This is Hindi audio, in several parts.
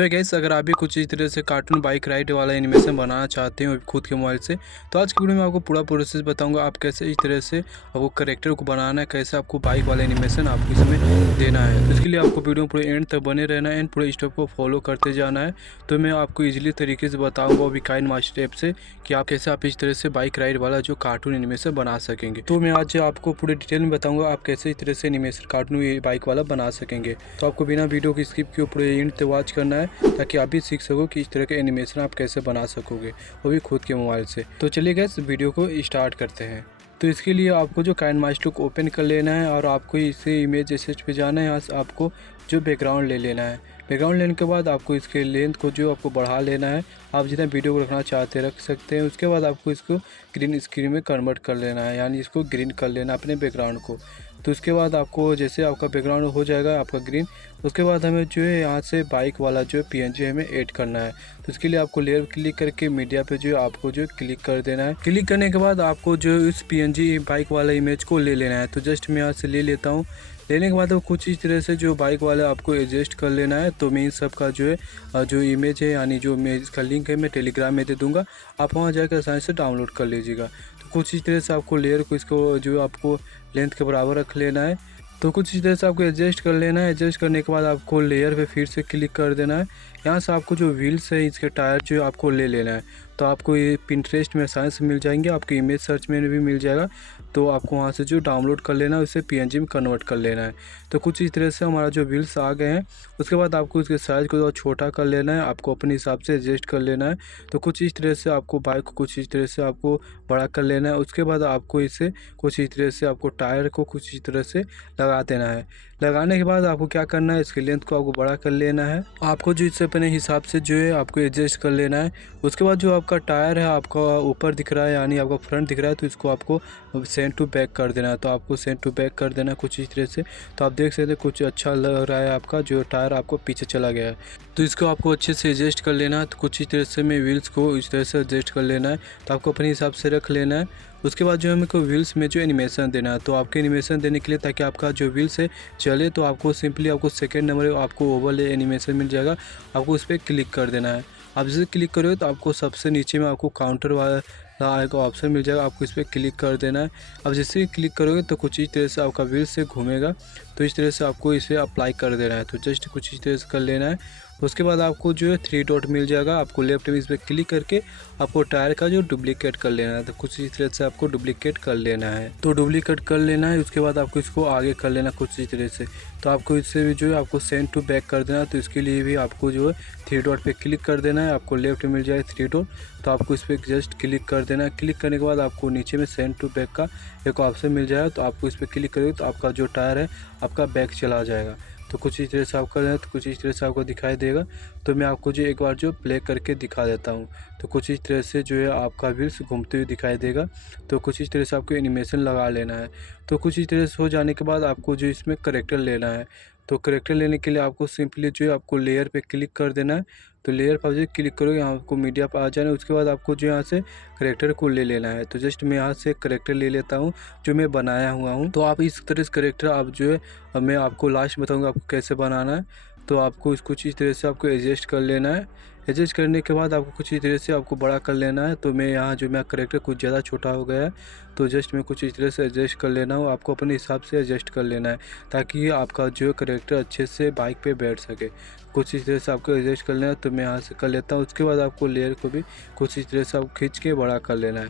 तो ये गाइस, अगर आप भी कुछ इस तरह से कार्टून बाइक राइड वाला एनिमेशन बनाना चाहते हैं खुद के मोबाइल से, तो आज की वीडियो में आपको पूरा प्रोसेस बताऊंगा। आप कैसे इस तरह से आपको करेक्टर को बनाना है, कैसे आपको बाइक वाला एनिमेशन आपको इसमें देना है। तो इसके लिए आपको वीडियो पूरे एंड तक बने रहना है एंड पूरे स्टेप को फॉलो करते जाना है। तो मैं आपको ईजिली तरीके से बताऊँगा वो भी काइन मास्टर ऐप से कि आप कैसे आप इस तरह से बाइक राइड वाला जो कार्टून एनिमेशन बना सकेंगे। तो मैं आज आपको पूरे डिटेल में बताऊँगा आप कैसे इस तरह से एनिमेशन कार्टून बाइक वाला बना सकेंगे। तो आपको बिना वीडियो की स्किप किए पूरे एंड तक वॉच करना है ताकि आप भी सीख सको कि इस तरह के एनिमेशन आप कैसे बना सकोगे, वो भी खुद के मोबाइल से। तो चलिए गाइस, वीडियो को स्टार्ट करते हैं। तो इसके लिए आपको जो काइन मास्टर को ओपन कर लेना है और आपको इसे इमेज एसेट पे जाना है। यहाँ से आपको जो बैकग्राउंड ले लेना है। बैकग्राउंड लेने के बाद आपको इसके लेंथ को जो आपको बढ़ा लेना है। आप जितना वीडियो को रखना चाहते हैं रख सकते हैं। उसके बाद आपको इसको ग्रीन स्क्रीन में कन्वर्ट कर लेना है, यानी इसको ग्रीन कर लेना अपने बैकग्राउंड को। तो उसके बाद आपको जैसे आपका बैकग्राउंड हो जाएगा आपका ग्रीन, उसके बाद हमें जो है यहाँ से बाइक वाला जो PNG हमें ऐड करना है। तो इसके लिए आपको लेयर क्लिक करके मीडिया पे जो आपको जो क्लिक कर देना है। क्लिक करने के बाद आपको जो इस PNG बाइक वाला इमेज को ले लेना है। तो जस्ट मैं यहाँ से ले लेता हूँ। लेने के बाद कुछ इस तरह से जो बाइक वाला आपको एडजस्ट कर लेना है। तो मैं इन सब का जो है जो इमेज है, यानी जो मैं इसका लिंक है मैं टेलीग्राम में दे दूँगा, आप वहाँ जाकर आसानी से डाउनलोड कर लीजिएगा। तो कुछ इस तरह से आपको लेयर को इसको जो आपको लेंथ के बराबर रख लेना है। तो कुछ इस तरह से आपको एडजस्ट कर लेना है। एडजस्ट करने के बाद आपको लेयर पे फिर से क्लिक कर देना है। यहाँ से आपको जो व्हील्स है इसके टायर जो आपको ले लेना है। तो आपको ये पिंटरेस्ट में आसानी से मिल जाएंगे, आपके इमेज सर्च में भी मिल जाएगा। तो आपको वहाँ से जो डाउनलोड कर लेना है उसे PNG में कन्वर्ट कर लेना है। तो कुछ इस तरह से हमारा जो व्हील्स आ गए हैं। उसके बाद आपको इसके साइज़ को थोड़ा छोटा कर लेना है, आपको अपने हिसाब से एडजस्ट कर लेना है। तो कुछ इस तरह से आपको बाइक को कुछ इस तरह से आपको बड़ा कर लेना है। उसके बाद आपको इसे कुछ इस तरह से आपको टायर को कुछ इस तरह से लगा देना है। लगाने के बाद आपको क्या करना है, इसकी लेंथ को आपको बड़ा कर लेना है। आपको जो इससे अपने हिसाब से जो है आपको एडजस्ट कर लेना है। उसके बाद जो आपका टायर है आपका ऊपर दिख रहा है, यानी आपका फ्रंट दिख रहा है, तो इसको आपको सेंड टू बैक कर देना है। तो आपको सेंड टू बैक कर देना है कुछ इस तरह से। तो आप देख सकते हैं कुछ अच्छा लग रहा है, आपका जो टायर आपको पीछे चला गया है। तो इसको आपको अच्छे से एडजस्ट कर लेना है। तो कुछ इस तरह से मैं व्हील्स को इस तरह से एडजस्ट कर लेना है। तो आपको अपने हिसाब से रख लेना है। उसके बाद जो हमको व्हील्स में जो एनिमेशन देना है, तो आपके एनिमेशन देने के लिए ताकि आपका जो व्हील्स है चले, तो आपको सिंपली आपको सेकंड नंबर आपको ओवल एनिमेशन मिल जाएगा, आपको उस पर क्लिक कर देना है। आप जैसे क्लिक करोगे तो आपको सबसे नीचे में आपको काउंटर वाला एक ऑप्शन मिल जाएगा, आपको इस पर क्लिक कर देना है। अब जैसे ही क्लिक करोगे तो कुछ इस तरह से आपका व्हील से घूमेगा। तो इस तरह से आपको इसे अप्लाई कर देना है। तो जस्ट कुछ इस तरह से कर लेना है। उसके बाद आपको जो है 3 डॉट मिल जाएगा, आपको लेफ्ट में इस पर क्लिक करके आपको टायर का जो डुप्लीकेट कर लेना है। तो कुछ इस तरह से आपको डुप्लीकेट कर लेना है। तो डुप्लीकेट कर लेना है। उसके बाद आपको इसको आगे कर लेना कुछ इस तरह से। तो आपको इससे भी जो है आपको सेंड टू बैक कर देना है। तो इसके लिए भी आपको जो है 3 डॉट पे क्लिक कर देना है। आपको लेफ्ट में मिल जाएगा 3 डॉट, तो आपको इस पर जस्ट क्लिक कर देना है। क्लिक करने के बाद आपको नीचे में सेंड टू बैक का एक ऑप्शन मिल जाएगा। तो आपको इस पर क्लिक करोगे तो आपका जो टायर है आपका बैक चला जाएगा। तो कुछ इस तरह से आपका है, तो कुछ इस तरह से आपको दिखाई देगा। तो मैं आपको जो एक बार जो प्ले करके दिखा देता हूँ। तो कुछ इस तरह से जो है आपका व्हील्स घूमते हुए दिखाई देगा। तो कुछ इस तरह से आपको एनिमेशन लगा लेना है। तो कुछ इस तरह से हो जाने के बाद आपको जो इसमें करेक्टर लेना है। तो करेक्टर लेने के लिए आपको सिंपली जो है आपको लेयर पे क्लिक कर देना है। तो लेयर पर जो क्लिक करोगे यहाँ आपको मीडिया पर आ जाना है। उसके बाद आपको जो यहाँ से करेक्टर को ले लेना है। तो जस्ट मैं यहाँ से करेक्टर ले लेता हूँ जो मैं बनाया हुआ हूँ। तो आप इस तरह से करेक्टर आप जो है मैं आपको लास्ट में बताऊँगा आपको कैसे बनाना है। तो आपको कुछ इस तरह से आपको एडजस्ट कर लेना है। एडजस्ट करने के बाद आपको कुछ इस तरह से आपको बड़ा कर लेना है। तो मैं यहाँ जो मेरा करेक्टर कुछ ज़्यादा छोटा हो गया है, तो जस्ट मैं कुछ इस तरह से एडजस्ट कर लेना हूँ। आपको अपने हिसाब से एडजस्ट कर लेना है ताकि आपका जो करेक्टर अच्छे से बाइक पे बैठ सके। कुछ इस तरह से आपको एडजस्ट कर लेना है। तो मैं यहाँ से कर लेता हूँ। उसके बाद आपको लेयर को भी कुछ इस तरह से आप खींच के बड़ा कर लेना है।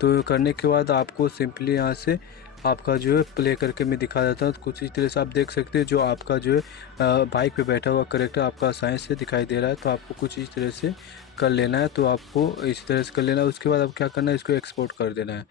तो करने के बाद आपको सिंपली यहाँ से आपका जो है प्ले करके मैं दिखा देता हूँ। तो कुछ इस तरह से आप देख सकते हैं जो आपका जो है बाइक पे बैठा हुआ करेक्टर आपका आसानी से दिखाई दे रहा है। तो आपको कुछ इस तरह से कर लेना है। तो आपको इस तरह से कर लेना है। उसके बाद आप क्या करना है, इसको एक्सपोर्ट कर देना है।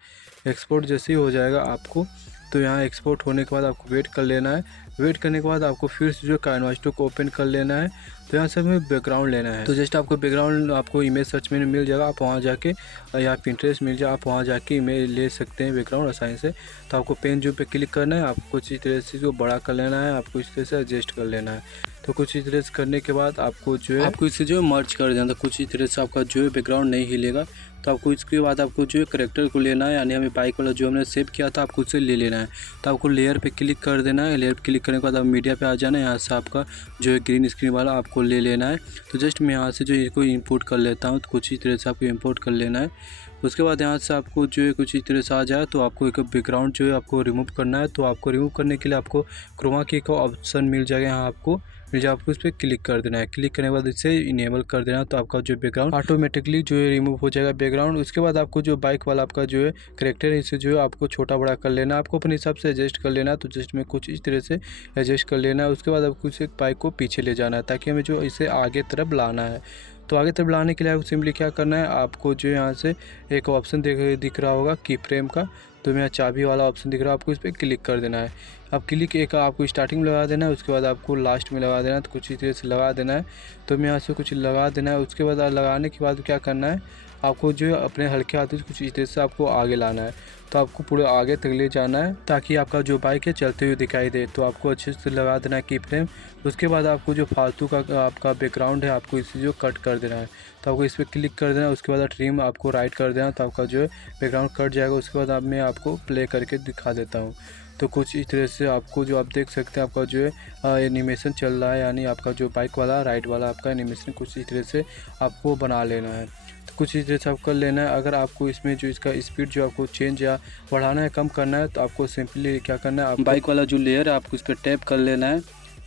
एक्सपोर्ट जैसे ही हो जाएगा आपको, तो यहाँ एक्सपोर्ट होने के बाद आपको वेट कर लेना है। वेट करने के बाद आपको फिर से जो काइन मास्टर को ओपन कर लेना है। तो यहाँ से हमें बैकग्राउंड लेना है। तो जस्ट आपको बैकग्राउंड आपको इमेज सर्च में मिल जाएगा, आप वहाँ जाके या पिंटरेस्ट मिल जाए, आप वहाँ जाके इमेज ले सकते हैं बैकग्राउंड आसानी से। तो आपको पेन जो पे क्लिक करना है, आपको कुछ इस तरह से जो बड़ा कर लेना है, आपको इस तरह से एडजस्ट कर लेना है। तो कुछ इस तरह से करने के बाद आपको जो है आपको इसे जो मर्ज कर देना। तो कुछ इस तरह से आपका जो है बैकग्राउंड नहीं हिलेगा। तो आपको इसके बाद आपको जो है करेक्टर को लेना है, यानी हमें बाइक वाला जो हमने सेव किया था आपको उससे ले लेना है। तो आपको लेयर पे क्लिक कर देना है। लेयर पे क्लिक करने के बाद आप मीडिया पे आ जाना है। यहाँ से आपका जो है ग्रीन स्क्रीन वाला आपको ले लेना है। तो जस्ट मैं यहाँ से जो इसको इंपोर्ट कर लेता हूँ। तो कुछ इस तरह से आपको इंपोर्ट कर लेना है। उसके बाद यहाँ से आपको जो है कुछ इस तरह से आ जाए तो आपको एक बैकग्राउंड जो है आपको रिमूव करना है। तो आपको रिमूव करने के लिए आपको क्रोमा की का ऑप्शन मिल जाएगा, यहाँ आपको मिल जाए, आपको इस पर क्लिक कर देना है। क्लिक करने के बाद इसे इनेबल कर देना है। तो आपका जो बैकग्राउंड ऑटोमेटिकली जो है रिमूव हो जाएगा बैकग्राउंड। उसके बाद आपको जो बाइक वाला आपका जो है करेक्टर है इसे जो है आपको छोटा बड़ा कर लेना है। आपको अपने हिसाब से एडजस्ट कर लेना है। तो जस्ट में कुछ इस तरह से एडजस्ट कर लेना है। उसके बाद आपको इसे बाइक को पीछे ले जाना है ताकि हमें जो इसे आगे तरफ लाना है। तो आगे तरफ लाने के लिए आपको सिंपली क्या करना है, आपको जो यहाँ से एक ऑप्शन दिख रहा होगा की फ्रेम का। तो मेरा चाबी वाला ऑप्शन दिख रहा है, आपको इस पर क्लिक कर देना है। अब क्लिक एक आपको स्टार्टिंग में लगा देना है, उसके बाद आपको लास्ट में लगा देना है। तो कुछ इस तरह से लगा देना है। तो मैं यहाँ से कुछ लगा देना है। उसके बाद लगाने के बाद क्या करना है, आपको जो है अपने हल्के हाथों से कुछ इस तरह से आपको आगे लाना है। तो आपको पूरे आगे तक ले जाना है ताकि आपका जो बाइक है चलते हुए दिखाई दे। तो आपको अच्छे से लगा देना है की फ्रेम। उसके बाद आपको जो फालतू का आपका बैकग्राउंड है आपको इसे जो कट कर देना है। तो आपको इस पर क्लिक कर देना है। उसके बाद ट्रिम आपको राइट कर देना। तो आपका जो है बैकग्राउंड कट जाएगा। उसके बाद मैं आपको प्ले करके दिखा देता हूँ। तो कुछ इस तरह से आपको जो आप देख सकते हैं आपका जो है एनिमेशन चल रहा है, यानी आपका जो बाइक वाला राइड वाला आपका एनिमेशन कुछ इस तरह से आपको बना लेना है। तो कुछ इस तरह से आपको कर लेना है। अगर आपको इसमें जो इसका स्पीड जो आपको चेंज या बढ़ाना है कम करना है तो आपको सिंपली क्या करना है, आप बाइक वाला जो लेयर है आपको इस पर टैप कर लेना है।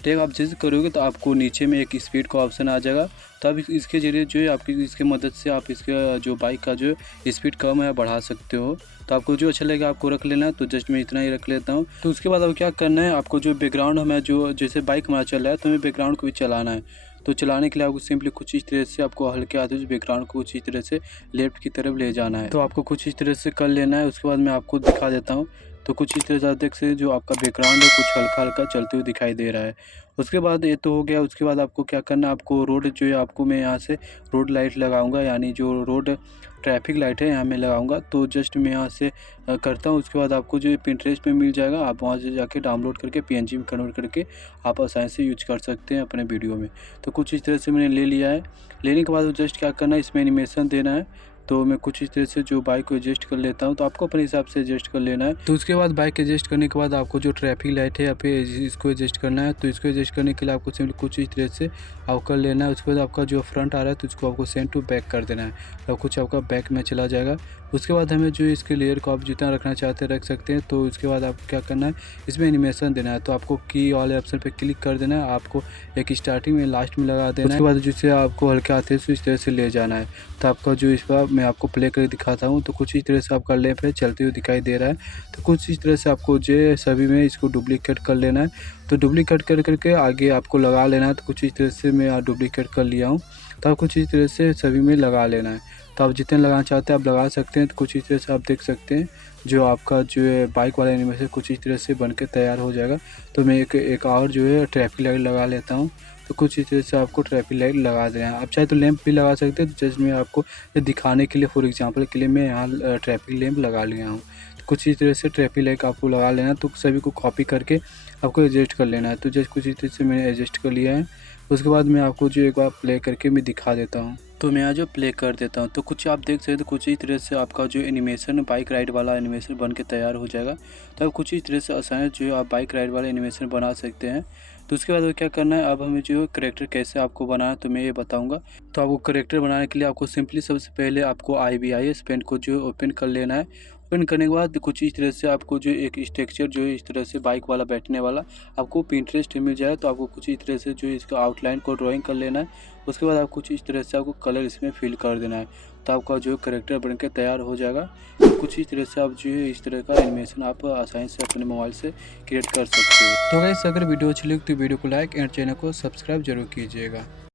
टैप आप जैसे करोगे तो आपको नीचे में एक स्पीड का ऑप्शन आ जाएगा। तो अब इसके जरिए जो है आपकी इसके मदद से आप इसके जो बाइक का जो स्पीड कम है बढ़ा सकते हो। तो आपको जो अच्छा लगेगा आपको रख लेना है। तो जस्ट मैं इतना ही रख लेता हूँ। तो उसके बाद अब क्या करना है, आपको जो बैकग्राउंड हमें जो जैसे बाइक हमारा चल रहा है तो हमें बैकग्राउंड को भी चलाना है। तो चलाने के लिए आपको सिंपली कुछ इस तरह से आपको हल्के हाथों से बैकग्राउंड को कुछ इस तरह से लेफ्ट की तरफ ले जाना है। तो आपको कुछ इस तरह से कर लेना है। उसके बाद मैं आपको दिखा देता हूँ। तो कुछ इस तरह से आप देख सकते जो आपका बैकग्राउंड है कुछ हल्का हल्का चलते हुए दिखाई दे रहा है। उसके बाद ये तो हो गया। उसके बाद आपको क्या करना है, आपको रोड जो है आपको मैं यहाँ से रोड लाइट लगाऊंगा, यानी जो रोड ट्रैफिक लाइट है यहाँ मैं लगाऊंगा। तो जस्ट मैं यहाँ से करता हूँ। उसके बाद आपको जो पिंटरेस्ट में मिल जाएगा, आप वहाँ से जाके डाउनलोड करके पीएनजी में कन्वर्ट करके आप आसानी से यूज कर सकते हैं अपने वीडियो में। तो कुछ इस तरह से मैंने ले लिया है। लेने के बाद जस्ट क्या करना है, इसमें एनिमेशन देना है। तो मैं कुछ इस तरह से जो बाइक को एडजस्ट कर लेता हूँ। तो आपको अपने हिसाब से एडजस्ट कर लेना है। तो उसके बाद बाइक एडजस्ट करने के बाद आपको जो ट्रैफिक लाइट है यहाँ पे इसको एडजस्ट करना है। तो इसको एडजस्ट करने के लिए आपको सिंपली कुछ इस तरह से आपको कर लेना है। उसके बाद आपका जो फ्रंट आ रहा है तो उसको आपको सेंड टू बैक कर देना है। तो कुछ आपका बैक में चला जाएगा। उसके बाद हमें जो इसके लेयर को आप जितना रखना चाहते हैं रख सकते हैं। तो उसके बाद आपको क्या करना है, इसमें एनिमेशन देना है। तो आपको की वाले ऑप्शन पे क्लिक कर देना है। आपको एक स्टार्टिंग में लास्ट में लगा देना है। उसके बाद जिससे आपको हल्के हाथ से इस तरह से ले जाना है। तो आपका जो इस पर मैं आपको प्ले करके दिखाता हूँ। तो कुछ इस तरह से आपका लेफ्ट है चलते हुए दिखाई दे रहा है। तो कुछ इस तरह से आपको जो सभी में इसको डुप्लीकेट कर लेना है। तो डुप्लीकेट कर करके आगे आपको लगा लेना है। तो कुछ इस तरह से मैं डुप्लीकेट कर लिया हूँ। तो आप कुछ इस तरह से सभी में लगा लेना है। तो आप जितने लगाना चाहते हैं आप लगा सकते हैं। तो कुछ इस तरह से आप देख सकते हैं जो आपका जो है बाइक वाला एनिमेशन कुछ इस तरह से बन के तैयार हो जाएगा। तो मैं एक और जो है ट्रैफिक लाइट लगा लेता हूँ। तो कुछ इस तरह से आपको ट्रैफिक लाइट लगा देना है। आप चाहे तो लैंप भी लगा सकते हैं। तो जस्ट मैं आपको दिखाने के लिए फॉर एग्जांपल के लिए मैं यहाँ ट्रैफिक लैंप लगा लिया हूँ। तो कुछ इस तरह से ट्रैफिक लाइट आपको लगा लेना है। तो सभी को कॉपी करके आपको एडजस्ट कर लेना है। तो जस्ट कुछ इस तरह से मैंने एडजस्ट कर लिया है। उसके बाद मैं आपको जो एक बार प्ले करके मैं दिखा देता हूँ। तो मैं यहाँ जो प्ले कर देता हूँ। तो कुछ आप देख सकते हैं कुछ इस तरह से आपका जो एनिमेशन बाइक राइड वाला एनिमेशन बन के तैयार हो जाएगा। तो अब कुछ इस तरह से आसानी जो है आप बाइक राइड वाला एनिमेशन बना सकते हैं। तो उसके बाद क्या करना है, अब हमें जो है करेक्टर कैसे आपको बनाना है तो मैं ये बताऊंगा। तो आपको करेक्टर बनाने के लिए आपको सिंपली सबसे पहले आपको IBIS पेंट को जो ओपन कर लेना है। ओपन करने के बाद कुछ इस तरह से आपको जो एक स्ट्रक्चर जो है इस तरह से बाइक वाला बैठने वाला आपको पिंटरेस्ट मिल जाए। तो आपको कुछ इस तरह से जो इसका आउटलाइन को ड्राइंग कर लेना है। उसके बाद आप कुछ इस तरह से आपको कलर इसमें फिल कर देना है। तो आपका जो करेक्टर बन के तैयार हो जाएगा। तो कुछ इस तरह से आप जो है इस तरह का एनिमेशन आप आसानी से अपने मोबाइल से क्रिएट कर सकते हो। तो गाइस अगर वीडियो अच्छी लगी तो वीडियो को लाइक एंड चैनल को सब्सक्राइब जरूर कीजिएगा।